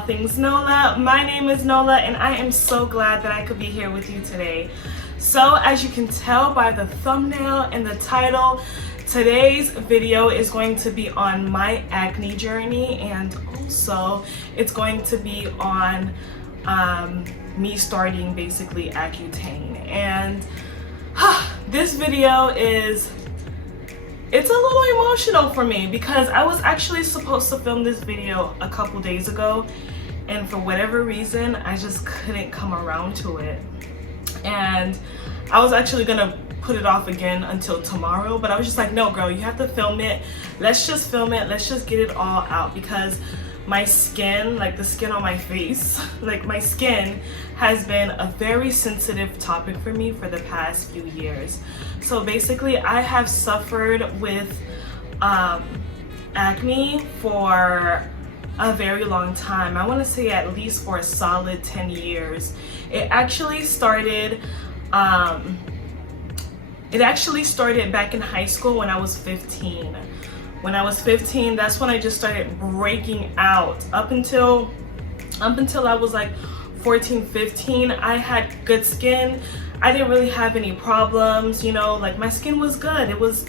all things Nola. My name is Nola and I am so glad that I could be here with you today. So as you can tell by the thumbnail and the title, today's video is going to be on my acne journey, and also it's going to be on me starting basically Accutane. And this video it's a little emotional for me because I was actually supposed to film this video a couple days ago, and for whatever reason I just couldn't come around to it. And I was actually gonna put it off again until tomorrow, but I was just like, no girl, you have to film it. Let's just film it. Let's just get it all out, because my skin, like the skin on my face, like my skin has been a very sensitive topic for me for the past few years. So basically I have suffered with acne for a very long time. I want to say at least for a solid 10 years. It actually started back in high school when I was 15. When I was 15, that's when I just started breaking out. Up until I was like 14, 15, I had good skin. I didn't really have any problems, you know, like my skin was good. It was,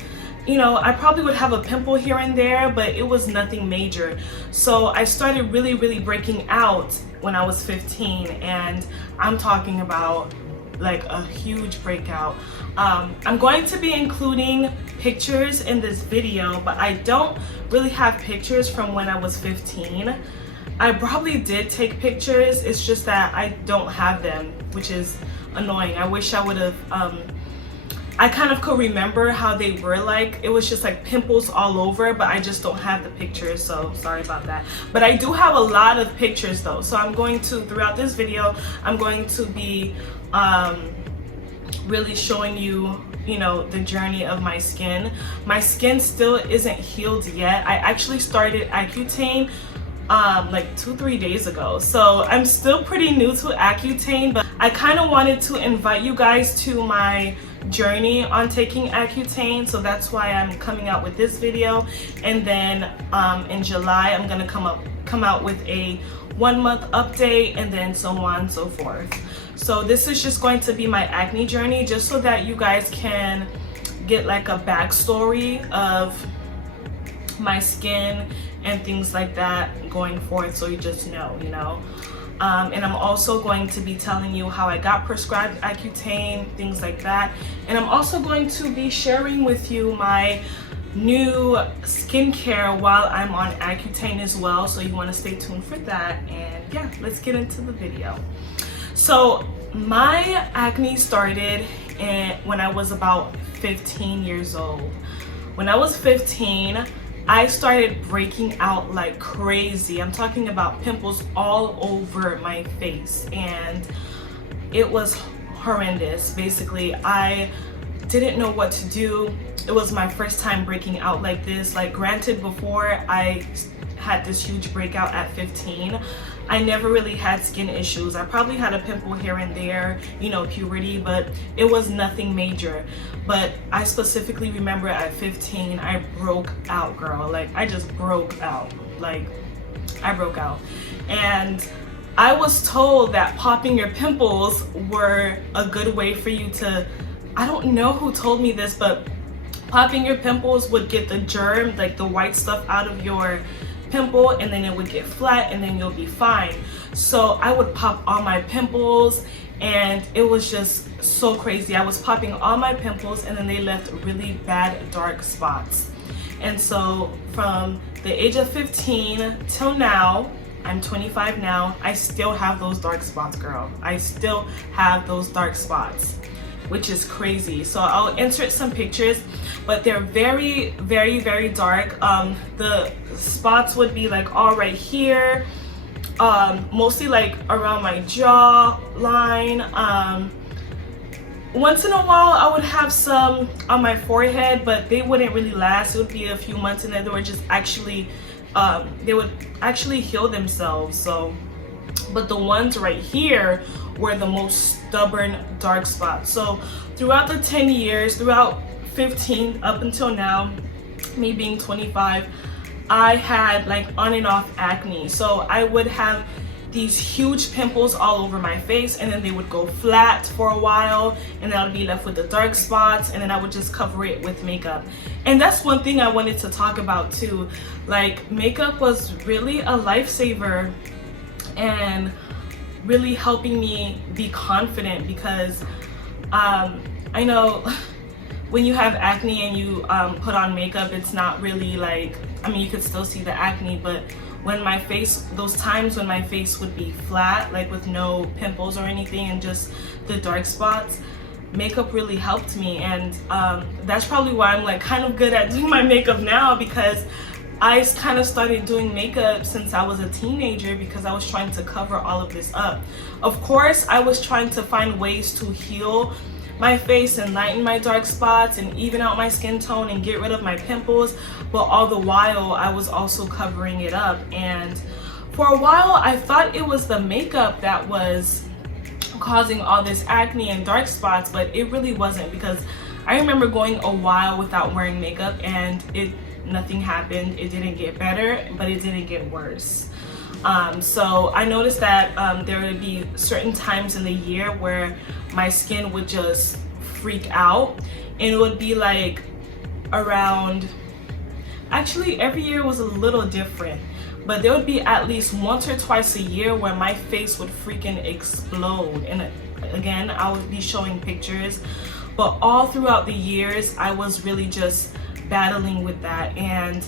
you know, I probably would have a pimple here and there, but it was nothing major. So I started really breaking out when I was 15, and I'm talking about like a huge breakout. I'm going to be including pictures in this video, but I don't really have pictures from when I was 15. I probably did take pictures, it's just that I don't have them, which is annoying. I wish I would have. I kind of could remember how they were like. It was just like pimples all over, but I just don't have the pictures, so sorry about that. But I do have a lot of pictures though, so I'm going to, throughout this video, I'm going to be really showing you, you know, the journey of my skin. My skin still isn't healed yet. I actually started Accutane like 2-3 days ago, so I'm still pretty new to Accutane, but I kind of wanted to invite you guys to my journey on taking Accutane, so that's why I'm coming out with this video. And then in July I'm gonna come out with a 1-month update, and then so on and so forth. So this is just going to be my acne journey, just so that you guys can get like a backstory of my skin and things like that going forward, so you just know, you know. And I'm also going to be telling you how I got prescribed Accutane, things like that. And I'm also going to be sharing with you my new skincare while I'm on Accutane as well, so you want to stay tuned for that. And yeah, let's get into the video. So my acne started when I was about 15 years old. When I was 15, I started breaking out like crazy. I'm talking about pimples all over my face, and it was horrendous. Basically, I didn't know what to do. It was my first time breaking out like this. Like, granted, before I had this huge breakout at 15, I never really had skin issues. I probably had a pimple here and there, you know, puberty, but it was nothing major. But I specifically remember at 15, I broke out, girl. Like, I just broke out. Like, I broke out. And I was told that popping your pimples were a good way for you to, I don't know who told me this, but popping your pimples would get the germ, like the white stuff, out of your pimple, and then it would get flat, and then you'll be fine. So I would pop all my pimples, and it was just so crazy. I was popping all my pimples, and then they left really bad dark spots. And so from the age of 15 till now, I'm 25 now, I still have those dark spots, girl. I still have those dark spots, which is crazy. So I'll insert some pictures, but they're very dark. The spots would be like all right here, mostly like around my jaw line. Once in a while I would have some on my forehead, but they wouldn't really last. It would be a few months, and then they would just actually they would actually heal themselves. So, but the ones right here were the most stubborn dark spots. So throughout the 10 years, throughout 15 up until now, me being 25, I had like on and off acne. So I would have these huge pimples all over my face, and then they would go flat for a while, and then I would be left with the dark spots, and then I would just cover it with makeup. And that's one thing I wanted to talk about too. Like, makeup was really a lifesaver and really helping me be confident, because I know when you have acne and you put on makeup, it's not really like, I mean, you could still see the acne, but when my face, those times when my face would be flat, like with no pimples or anything and just the dark spots, makeup really helped me. And that's probably why I'm like kind of good at doing my makeup now, because I kind of started doing makeup since I was a teenager, because I was trying to cover all of this up. Of course, I was trying to find ways to heal my face and lighten my dark spots and even out my skin tone and get rid of my pimples, but all the while I was also covering it up. And for a while I thought it was the makeup that was causing all this acne and dark spots, but it really wasn't, because I remember going a while without wearing makeup and nothing happened. It didn't get better, but it didn't get worse. So I noticed that there would be certain times in the year where my skin would just freak out, and it would be like around, actually every year was a little different, but there would be at least once or twice a year where my face would freaking explode. And again, I would be showing pictures, but all throughout the years I was really just battling with that. And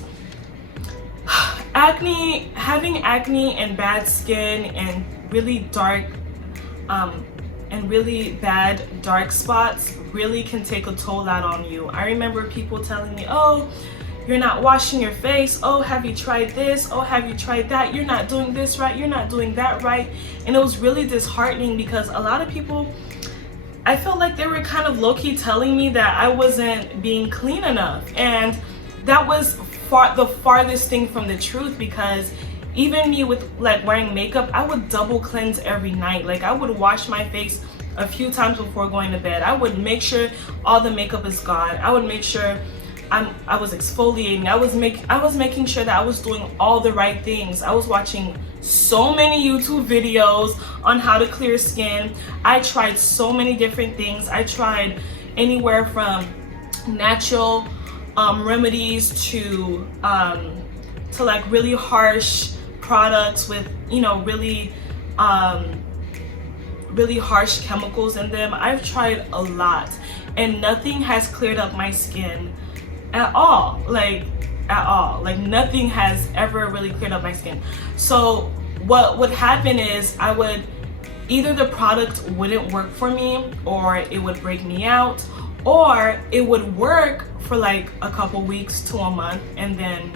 acne, having acne and bad skin and really dark and really bad dark spots really can take a toll out on you. I remember people telling me, oh, you're not washing your face, oh, have you tried this, oh, have you tried that, you're not doing this right, you're not doing that right. And it was really disheartening, because a lot of people, I felt like they were kind of low-key telling me that I wasn't being clean enough. And that was the farthest thing from the truth, because even me with like wearing makeup, I would double cleanse every night. Like, I would wash my face a few times before going to bed. I would make sure all the makeup is gone. I would make sure I was exfoliating. I was making sure that I was doing all the right things. I was watching so many YouTube videos on how to clear skin. I tried so many different things. I tried anywhere from natural remedies to like really harsh products with, you know, really harsh chemicals in them. I've tried a lot, and nothing has cleared up my skin at all. Like nothing has ever really cleared up my skin. So what would happen is either the product wouldn't work for me, or it would break me out, or it would work for like a couple weeks to a month, and then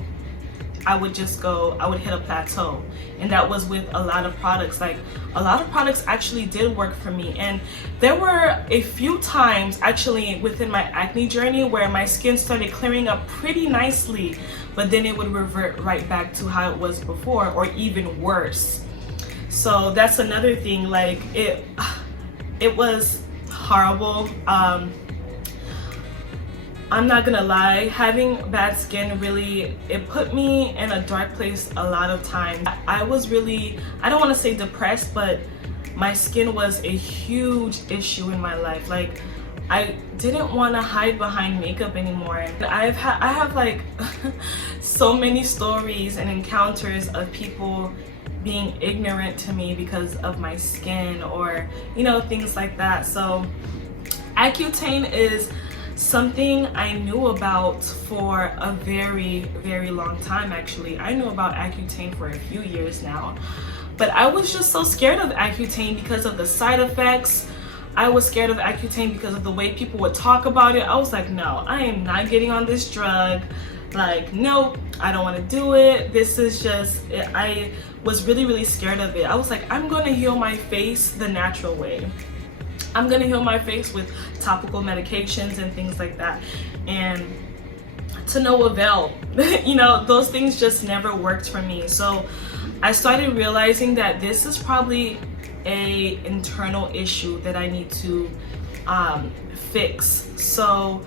I would hit a plateau. And that was with a lot of products. Like, a lot of products actually did work for me. And there were a few times actually within my acne journey where my skin started clearing up pretty nicely, but then it would revert right back to how it was before, or even worse. So that's another thing. Like, it was horrible. I'm not gonna lie, having bad skin really, it put me in a dark place a lot of times. I was really, I don't want to say depressed, but my skin was a huge issue in my life. Like, I didn't want to hide behind makeup anymore. And I have like so many stories and encounters of people being ignorant to me because of my skin, or, you know, things like that. So Accutane is something I knew about for a very, very long time. Actually, I knew about Accutane for a few years now, but I was just so scared of Accutane because of the side effects. I was scared of Accutane because of the way people would talk about it. I was like, no, I am not getting on this drug. Like, nope, I don't want to do it. This is just, I was really, really scared of it. I was like, I'm going to heal my face the natural way. I'm gonna heal my face with topical medications and things like that, and to no avail. You know, those things just never worked for me. So I started realizing that this is probably a internal issue that I need to fix. So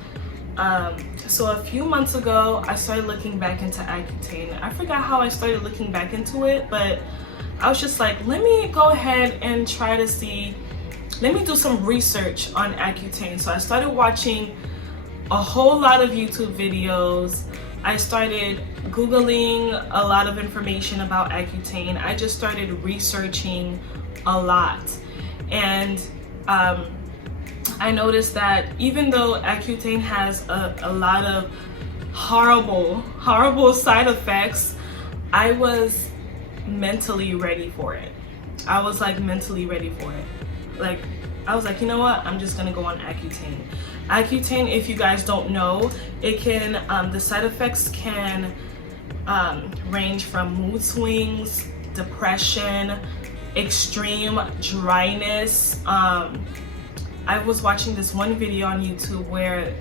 So a few months ago, I started looking back into Accutane. I forgot how I started looking back into it, but I was just like, let me go ahead and try to see, let me do some research on Accutane. So I started watching a whole lot of YouTube videos. I started Googling a lot of information about Accutane. I just started researching a lot. And I noticed that even though Accutane has a lot of horrible side effects, I was mentally ready for it. I was like mentally ready for it. Like, I was like, you know what? I'm just gonna go on Accutane. Accutane, if you guys don't know, it can, the side effects can range from mood swings, depression, extreme dryness. I was watching this one video on YouTube where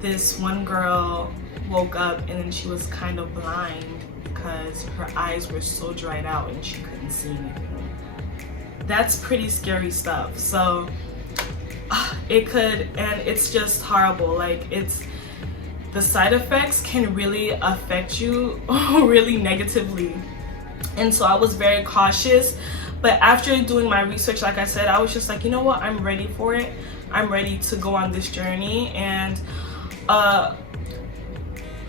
this one girl woke up and then she was kind of blind because her eyes were so dried out and she couldn't see anything. That's pretty scary stuff. So it could, and it's just horrible. Like, it's, the side effects can really affect you really negatively. And so I was very cautious. But after doing my research, like I said, I was just like, you know what, I'm ready for it. I'm ready to go on this journey. And a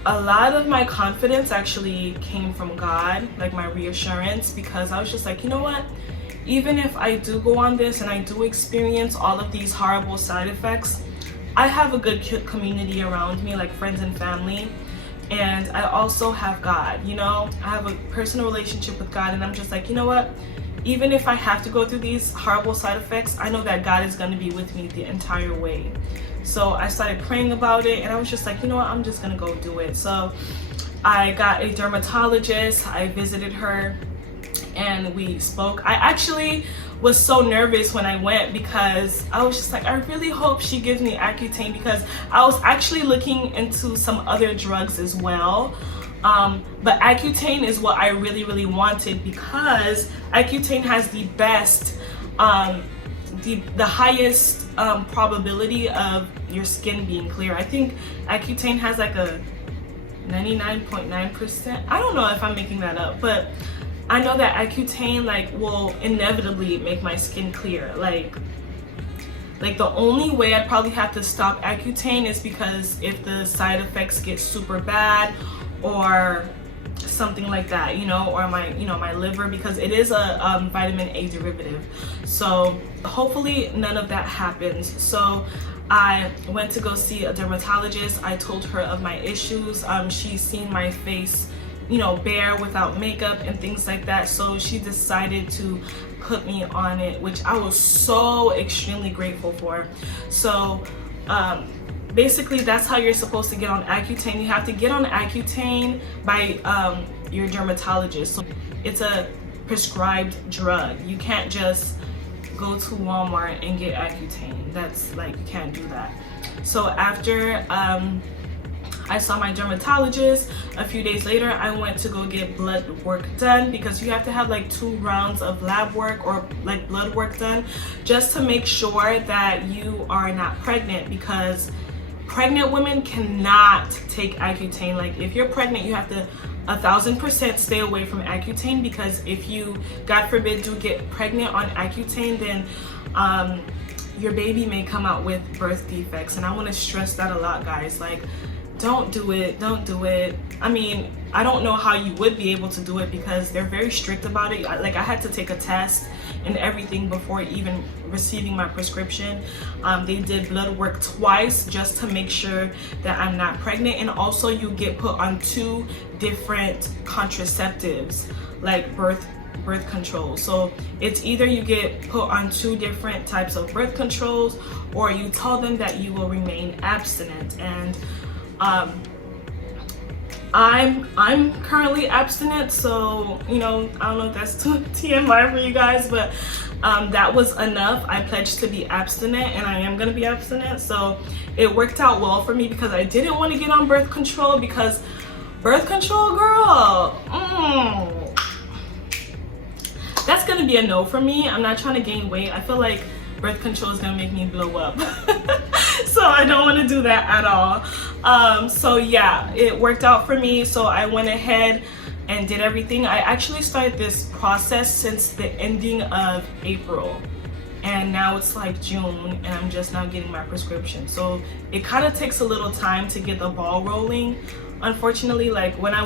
lot of my confidence actually came from God, like my reassurance, because I was just like, you know what, even if I do go on this and I do experience all of these horrible side effects, I have a good community around me, like friends and family. And I also have God, you know, I have a personal relationship with God. And I'm just like, you know what, even if I have to go through these horrible side effects, I know that God is going to be with me the entire way. So I started praying about it and I was just like, you know what, I'm just going to go do it. So I got a dermatologist, I visited her and we spoke. I actually was so nervous when I went because I was just like, I really hope she gives me Accutane, because I was actually looking into some other drugs as well. But Accutane is what I really wanted, because Accutane has the best, the highest probability of your skin being clear. I think Accutane has like a 99.9%. I don't know if I'm making that up, but I know that Accutane like will inevitably make my skin clear. Like the only way I'd probably have to stop Accutane is because if the side effects get super bad or something like that, you know, or my, you know, my liver, because it is a vitamin A derivative. So hopefully none of that happens. So I went to go see a dermatologist. I told her of my issues. She's seen my face, you know, bare without makeup and things like that. So she decided to put me on it, which I was so extremely grateful for. So basically that's how you're supposed to get on Accutane. You have to get on Accutane by your dermatologist. So it's a prescribed drug. You can't just go to Walmart and get Accutane. That's like, you can't do that. So after I saw my dermatologist, a few days later I went to go get blood work done, because you have to have like 2 rounds of lab work or like blood work done just to make sure that you are not pregnant, because pregnant women cannot take Accutane. Like if you're pregnant, you have to 1000% stay away from Accutane, because if you, God forbid, do get pregnant on Accutane, then your baby may come out with birth defects. And I want to stress that a lot, guys. Like, don't do it, don't do it. I mean, I don't know how you would be able to do it because they're very strict about it. Like, I had to take a test and everything before even receiving my prescription. They did blood work twice just to make sure that I'm not pregnant. And also you get put on 2 different contraceptives, like birth control. So it's either you get put on 2 different types of birth controls, or you tell them that you will remain abstinent. And I'm currently abstinent, so you know, I don't know if that's too TMI for you guys, but that was enough. I pledged to be abstinent, and I am gonna be abstinent. So it worked out well for me, because I didn't want to get on birth control, because birth control, girl, that's gonna be a no for me. I'm not trying to gain weight. I feel like birth control is gonna make me blow up. So I don't want to do that at all. So yeah, it worked out for me. So I went ahead and did everything. I actually started this process since the ending of April, and now it's like June and I'm just now getting my prescription. So it kind of takes a little time to get the ball rolling. Unfortunately, like when I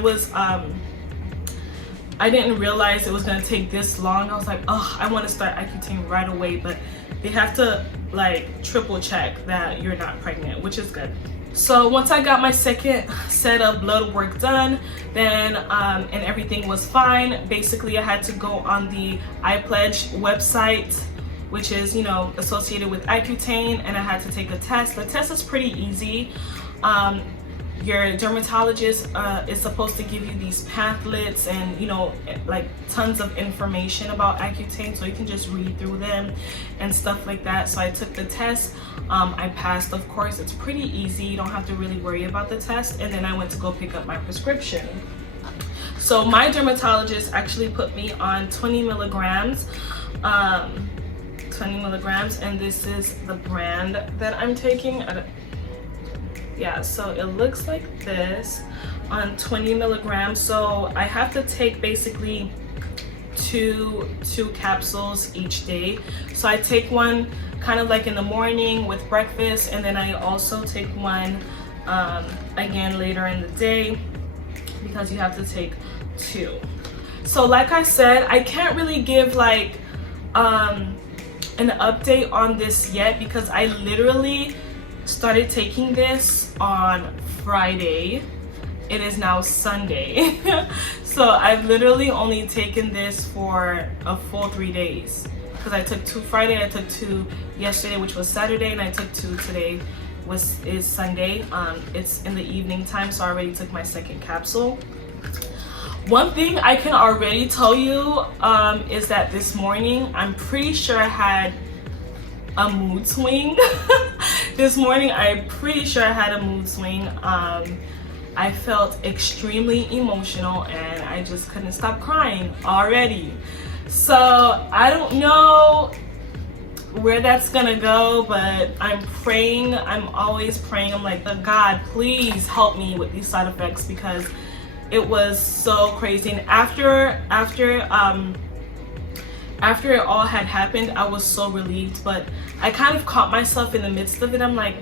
didn't realize it was gonna take this long. I was like, oh, I want to start Accutane right away, but they have to like triple check that you're not pregnant, which is good. So once I got my second set of blood work done, then and everything was fine. Basically, I had to go on the iPledge website, which is, you know, associated with Accutane, and I had to take a test. The test is pretty easy. Your dermatologist is supposed to give you these pamphlets and, you know, like tons of information about Accutane, so you can just read through them and stuff like that. So I took the test. I passed, of course. It's pretty easy. You don't have to really worry about the test. And then I went to go pick up my prescription. So my dermatologist actually put me on 20 milligrams. 20 milligrams, and this is the brand that I'm taking. Yeah, so it looks like this on 20 milligrams. So I have to take basically two capsules each day. So I take one kind of like in the morning with breakfast, and then I also take one again later in the day, because you have to take two. So like I said, I can't really give like an update on this yet, because I literally started taking this on Friday. It is now Sunday. So I've literally only taken this for a full 3 days, because I took 2 Friday, I took 2 yesterday, which was Saturday, and I took 2 today, is Sunday. It's in the evening time, so I already took my second capsule. One thing I can already tell you is that this morning, I'm pretty sure I had a mood swing. This morning, I'm pretty sure I had a mood swing. I felt extremely emotional, and I just couldn't stop crying already. So I don't know where that's gonna go, but I'm praying. I'm always praying. I'm like, God, please help me with these side effects, because it was so crazy. And after it all had happened, I was so relieved, but I kind of caught myself in the midst of it. I'm like,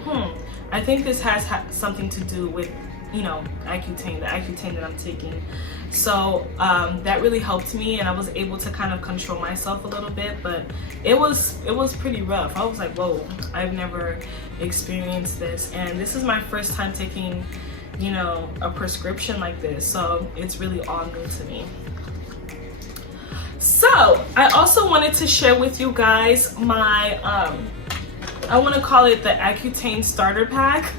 I think this has something to do with, you know, Accutane, the Accutane that I'm taking. So that really helped me, and I was able to kind of control myself a little bit, but it was pretty rough. I was like, whoa, I've never experienced this, and this is my first time taking, you know, a prescription like this, so it's really all new to me. So I also wanted to share with you guys my I want to call it the Accutane starter pack,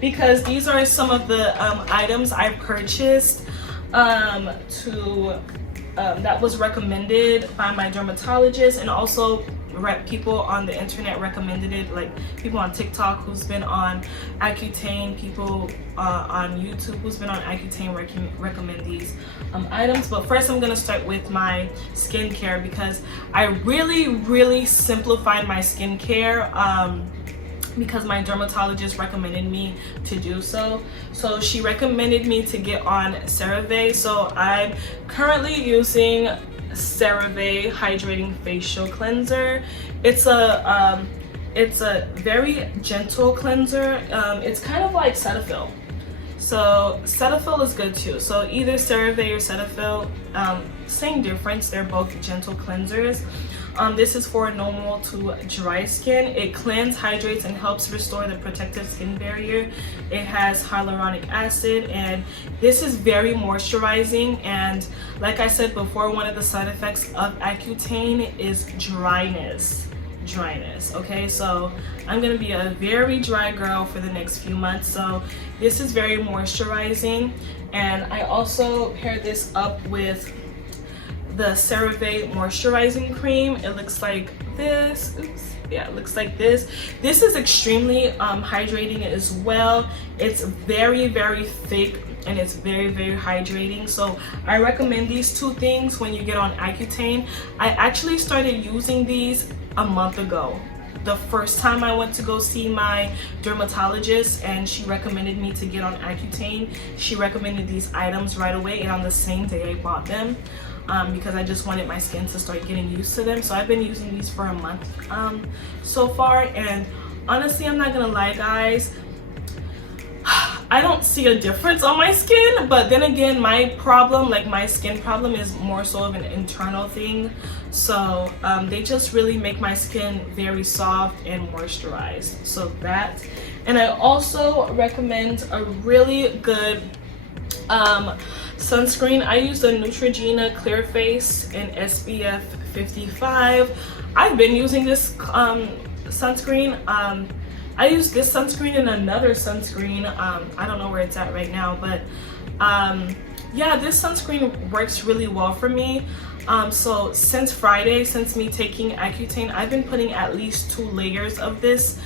because these are some of the items I purchased that was recommended by my dermatologist, and also people on the internet recommended it, like people on TikTok who's been on Accutane, people on YouTube who's been on Accutane recommend these items. But first, I'm gonna start with my skincare, because I really simplified my skincare because my dermatologist recommended me to do so. So she recommended me to get on CeraVe. So I'm currently using CeraVe Hydrating Facial Cleanser. It's a very gentle cleanser. It's kind of like Cetaphil. So Cetaphil is good too. So either CeraVe or Cetaphil, same difference. They're both gentle cleansers. This is for normal to dry skin. It cleanses, hydrates, and helps restore the protective skin barrier. It has hyaluronic acid, and this is very moisturizing. And like I said before, one of the side effects of Accutane is dryness. Okay, so I'm gonna be a very dry girl for the next few months, so this is very moisturizing. And I also paired this up with the CeraVe moisturizing cream. It looks like this. Oops. Yeah, it looks like this. This is extremely hydrating as well. It's very thick, and it's very hydrating. So I recommend these two things when you get on Accutane. I actually started using these a month ago. the first time I went to go see my dermatologist and she recommended me to get on Accutane. She recommended these items right away, and on the same day I bought them because I just wanted my skin to start getting used to them. So I've been using these for a month so far, and honestly, I'm not gonna lie guys, I don't see a difference on my skin. But then again, my problem, like my skin problem, is more so of an internal thing. So they just really make my skin very soft and moisturized. So that, and I also recommend a really good sunscreen. I use the Neutrogena Clear Face in SPF 55. I've been using this sunscreen. I use this sunscreen and another sunscreen. I don't know where it's at right now, but yeah, this sunscreen works really well for me. So since Friday, since me taking Accutane, I've been putting at least 2 layers of this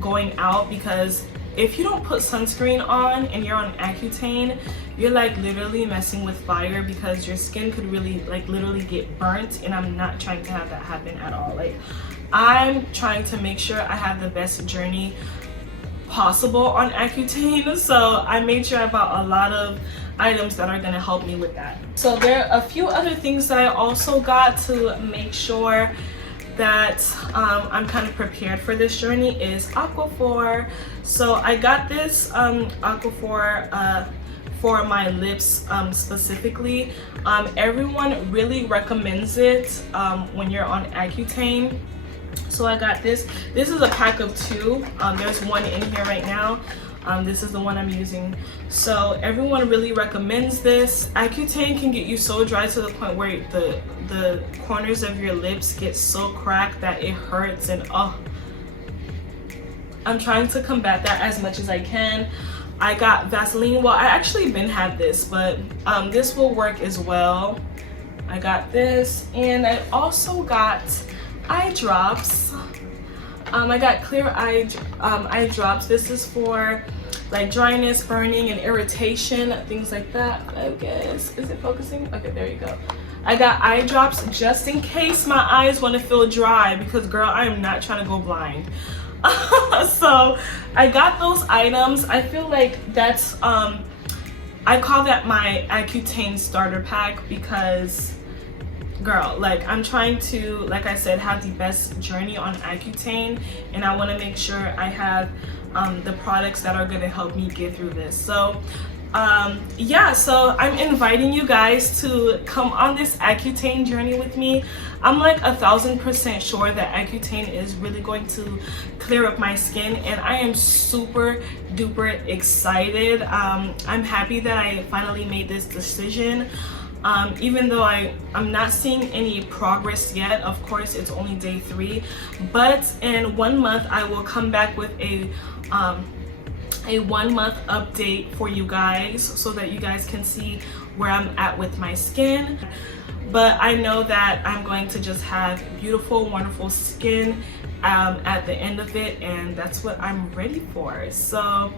going out, because if you don't put sunscreen on and you're on Accutane, you're like literally messing with fire, because your skin could really like literally get burnt, and I'm not trying to have that happen at all. Like, I'm trying to make sure I have the best journey possible on Accutane, so I made sure I bought a lot of items that are going to help me with that. So there are a few other things that I also got to make sure that I'm kind of prepared for this journey is Aquaphor. So I got this Aquaphor for my lips specifically. Everyone really recommends it when you're on Accutane. So I got this. This is a pack of 2. There's one in here right now. This is the one I'm using. So everyone really recommends this. Accutane can get you so dry to the point where the corners of your lips get so cracked that it hurts, and I'm trying to combat that as much as I can. I got Vaseline. Well, I actually been had this, but this will work as well. I got this, and I also got eye drops. I got clear eye drops. This is for like dryness, burning, and irritation, things like that. I guess, is it focusing? Okay, there you go. I got eye drops just in case my eyes want to feel dry, because girl, I am not trying to go blind. So I got those items. I feel like that's I call that my Accutane starter pack, because girl, like I'm trying to, like I said, have the best journey on Accutane, and I want to make sure I have the products that are going to help me get through this. So yeah, so I'm inviting you guys to come on this Accutane journey with me. I'm like 1000% sure that Accutane is really going to clear up my skin, and I am super duper excited. I'm happy that I finally made this decision. Even though I'm not seeing any progress yet. Of course, it's only day 3, but in 1 month I will come back with a 1-month update for you guys, so that you guys can see where I'm at with my skin. But I know that I'm going to just have beautiful, wonderful skin at the end of it, and that's what I'm ready for. So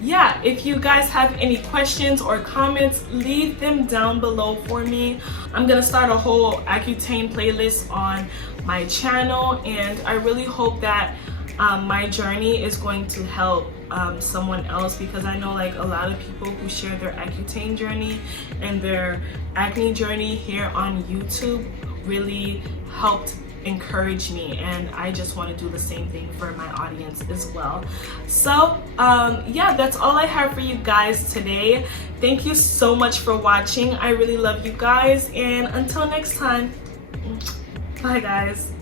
yeah, if you guys have any questions or comments, leave them down below for me. I'm gonna start a whole Accutane playlist on my channel, and I really hope that my journey is going to help someone else, because I know like a lot of people who share their Accutane journey and their acne journey here on YouTube really helped encourage me, and I just want to do the same thing for my audience as well. So yeah, that's all I have for you guys today. Thank you so much for watching. I really love you guys, and until next time, bye guys.